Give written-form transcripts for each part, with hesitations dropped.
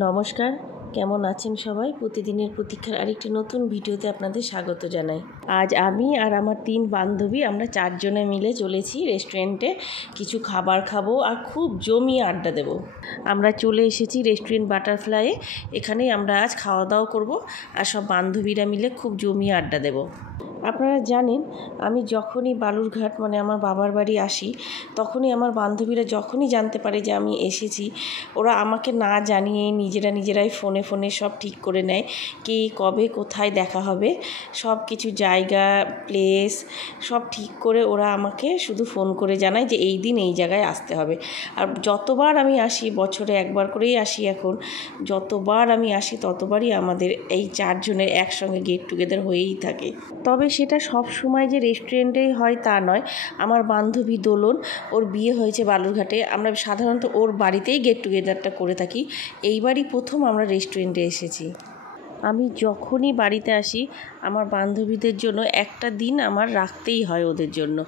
নমস্কার, কেমন আছেন সবাই? প্রতিদিনের প্রতীক্ষার আরেকটি নতুন ভিডিওতে আপনাদের স্বাগত জানাই। আজ আমি আর আমার 3 বান্ধবী আমরা 4 জনে মিলে চলেছি রেস্টুরেন্টে কিছু খাবার খাবো আর খুব জমিয়ে আড্ডা দেব। আমরা চলে এসেছি রেস্টুরেন্ট বাটারফ্লাইয়ে। এখানেই আমরা আজ খাওয়া দাওয়া করবো আর সব বান্ধবীরা মিলে খুব জমিয়ে আড্ডা দেব। আপনারা জানেন, আমি যখনই বালুরঘাট মানে আমার বাবার বাড়ি আসি, তখনই আমার বান্ধবীরা যখনই জানতে পারে যে আমি এসেছি, ওরা আমাকে না জানিয়ে নিজেরাই ফোনে সব ঠিক করে নেয় কি কবে কোথায় দেখা হবে, সব কিছু জায়গা প্লেস সব ঠিক করে ওরা আমাকে শুধু ফোন করে জানায় যে এই দিন এই জায়গায় আসতে হবে। আর যতবার আমি আসি, বছরে একবার করেই আসি এখন, যতবার আমি আসি ততবারই আমাদের এই 4 জনের একসঙ্গে গেট টুগেদার হয়েই থাকে। তবে সেটা সব সময় যে রেস্টুরেন্টেই হয় তা নয়। আমার বান্ধবী দোলন, ওর বিয়ে হয়েছে বালুরঘাটে, আমরা সাধারণত ওর বাড়িতেই গেট টুগেদারটা করে থাকি। এইবারই প্রথম আমরা রেস্টুরেন্টে এসেছি। আমি যখনই বাড়িতে আসি আমার বান্ধবীদের জন্য একটা দিন আমার রাখতেই হয় ওদের জন্য।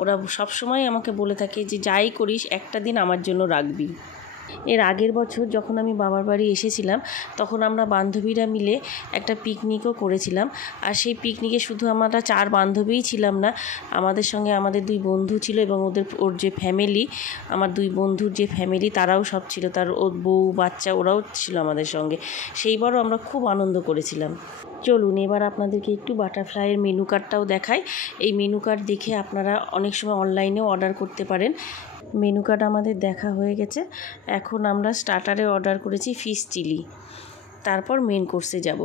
ওরা সবসময় আমাকে বলে থাকে যে যাই করিস একটা দিন আমার জন্য রাখবি। এর আগের বছর যখন আমি বাবার বাড়ি এসেছিলাম, তখন আমরা বান্ধবীরা মিলে একটা পিকনিকও করেছিলাম। আর সেই পিকনিকে শুধু আমরা 4 বান্ধবীই ছিলাম না, আমাদের সঙ্গে আমাদের 2 বন্ধু ছিল এবং ওর যে ফ্যামিলি, আমার 2 বন্ধুর যে ফ্যামিলি তারাও সব ছিল, তার ওর বউ বাচ্চা ওরাও ছিল আমাদের সঙ্গে। সেইবারও আমরা খুব আনন্দ করেছিলাম। চলুন এবার আপনাদেরকে একটু বাটারফ্লাইয়ের মেনু কার্ডটাও দেখাই। এই মেনু কার্ড দেখে আপনারা অনেক সময় অনলাইনেও অর্ডার করতে পারেন। মেনু কার্ড আমাদের দেখা হয়ে গেছে। এখন আমরা স্টার্টারে অর্ডার করেছি ফিশ চিলি, তারপর মেন কোর্সে যাব।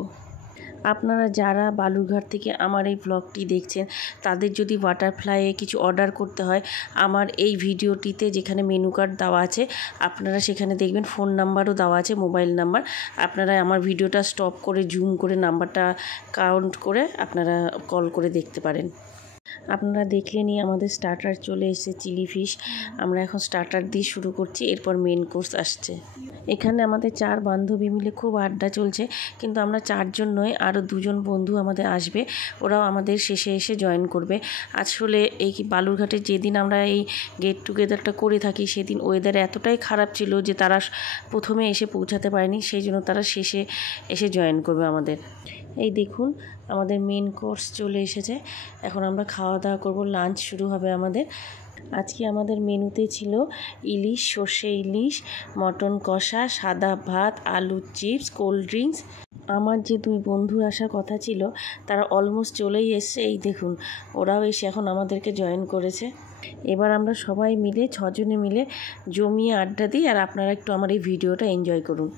আপনারা যারা বালুরঘাট থেকে আমার এই ব্লগটি দেখছেন, তাদের যদি বাটারফ্লাইয়ে কিছু অর্ডার করতে হয়, আমার এই ভিডিওটিতে যেখানে মেনু কার্ড দেওয়া আছে আপনারা সেখানে দেখবেন ফোন নাম্বারও দেওয়া আছে, মোবাইল নাম্বার। আপনারা আমার ভিডিওটা স্টপ করে জুম করে নাম্বারটা কাউন্ট করে আপনারা কল করে দেখতে পারেন। আপনারা দেখলেনই আমাদের স্টার্টার চলে এসেছে, চিলি ফিশ। আমরা এখন স্টার্টার দিয়ে শুরু করছি, এরপর মেন কোর্স আসছে। এখানে আমাদের 4 বান্ধবী মিলে খুব আড্ডা চলছে, কিন্তু আমরা 4 জন নয়, আরও 2 জন বন্ধু আমাদের আসবে, ওরাও আমাদের শেষে এসে জয়েন করবে। আসলে এই বালুরঘাটে যেদিন আমরা এই গেট টুগেদারটা করে থাকি, সেদিন ওয়েদার এতটাই খারাপ ছিল যে তারা প্রথমে এসে পৌঁছাতে পারেনি, সেই জন্য তারা শেষে এসে জয়েন করবে আমাদের। এই দেখুন আমাদের মেন কোর্স চলে এসেছে, এখন আমরা খাওয়া দাওয়া করব, লাঞ্চ শুরু হবে আমাদের। আজকে আমাদের মেনুতে ছিল ইলিশ, সর্ষে ইলিশ, মটন কষা, সাদা ভাত, আলুর চিপস, কোল্ড ড্রিঙ্কস। আমার যে 2 বন্ধু আসার কথা ছিল তারা অলমোস্ট চলেই এসছে, এই দেখুন ওরাও এসে এখন আমাদেরকে জয়েন করেছে। এবার আমরা সবাই মিলে 6 জনে মিলে জমিয়ে আড্ডা দিই, আর আপনারা একটু আমার এই ভিডিওটা এনজয় করুন।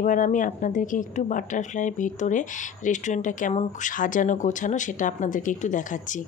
এবার আমি আপনাদেরকে একটু বাটারফ্লাইয়ের ভেতরে রেস্টুরেন্টটা কেমন সাজানো গোছানো সেটা আপনাদেরকে একটু দেখাচ্ছি।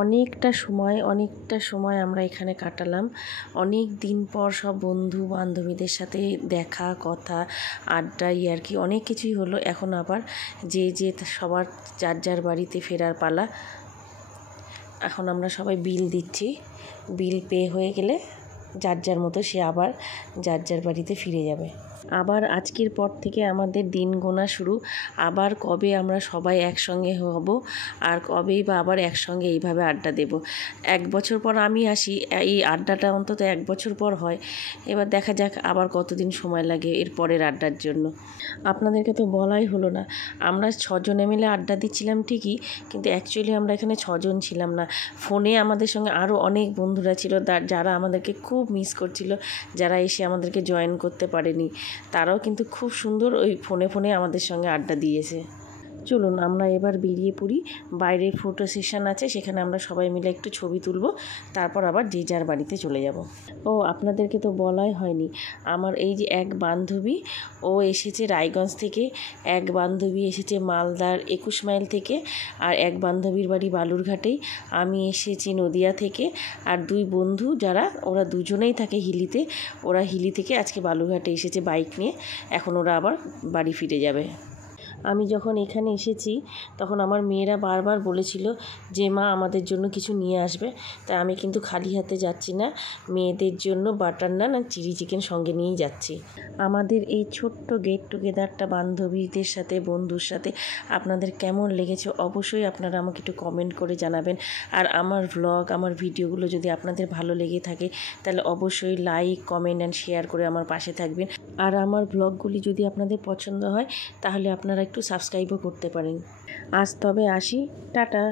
অনেকটা সময় আমরা এখানে কাটালাম। অনেক দিন পর সব বন্ধু বান্ধবীদের সাথে দেখা, কথা, আড্ডা, ইয়ার্কি অনেক কিছুই হলো। এখন আবার যে সবার যার যার বাড়িতে ফেরার পালা। এখন আমরা সবাই বিল দিচ্ছি। বিল পে হয়ে গেলে যার যার মতো সে আবার যার যার বাড়িতে ফিরে যাবে। আবার আজকের পর থেকে আমাদের দিন গোনা শুরু। আবার কবে আমরা সবাই একসঙ্গে হব, আর কবেই বা আবার একসঙ্গে এইভাবে আড্ডা দেব। 1 বছর পর আমি আসি, এই আড্ডাটা অন্তত 1 বছর পর হয়। এবার দেখা যাক আবার কতদিন সময় লাগে এর পরের আড্ডার জন্য। আপনাদেরকে তো বলাই হলো না, আমরা 6 জনে মিলে আড্ডা দিচ্ছিলাম ঠিকই, কিন্তু অ্যাকচুয়ালি আমরা এখানে 6 জন ছিলাম না। ফোনে আমাদের সঙ্গে আরও অনেক বন্ধুরা ছিল যারা আমাদেরকে খুব মিস করছিল, যারা এসে আমাদেরকে জয়েন করতে পারেনি। তারাও কিন্তু খুব সুন্দর ওই ফোনে আমাদের সঙ্গে আড্ডা দিয়েছে। চলুন আমরা এবার বেরিয়ে পড়ি। বাইরে ফটো সেশন আছে, সেখানে আমরা সবাই মিলে একটু ছবি তুলব, তারপর আবার যে যার বাড়িতে চলে যাব। ও আপনাদেরকে তো বলাই হয়নি, আমার এই যে এক বান্ধবী, ও এসেছে রায়গঞ্জ থেকে, এক বান্ধবী এসেছে মালদার 21 মাইল থেকে, আর এক বান্ধবীর বাড়ি বালুরঘাটেই। আমি এসেছি নদিয়া থেকে। আর 2 বন্ধু যারা, ওরা দুজনেই থাকে হিলিতে, ওরা হিলি থেকে আজকে বালুরঘাটে এসেছে বাইক নিয়ে। এখন ওরা আবার বাড়ি ফিরে যাবে। আমি যখন এখানে এসেছি তখন আমার মেয়েরা বারবার বলেছিল যে মা আমাদের জন্য কিছু নিয়ে আসবে, তাই আমি কিন্তু খালি হাতে যাচ্ছি না, মেয়েদের জন্য বাটার নান আর চিলি চিকেন সঙ্গে নিয়েই যাচ্ছি। আমাদের এই ছোট্ট গেট টুগেদারটা বান্ধবীদের সাথে, বন্ধুর সাথে আপনাদের কেমন লেগেছে অবশ্যই আপনারা আমাকে একটু কমেন্ট করে জানাবেন। আর আমার ভ্লগ, আমার ভিডিওগুলো যদি আপনাদের ভালো লেগে থাকে তাহলে অবশ্যই লাইক, কমেন্ট অ্যান্ড শেয়ার করে আমার পাশে থাকবেন। আর আমার ভ্লগগুলি যদি আপনাদের পছন্দ হয় তাহলে আপনারা একটু সাবস্ক্রাইবও করতে পারেন। আজ তবে আসি, টাটা।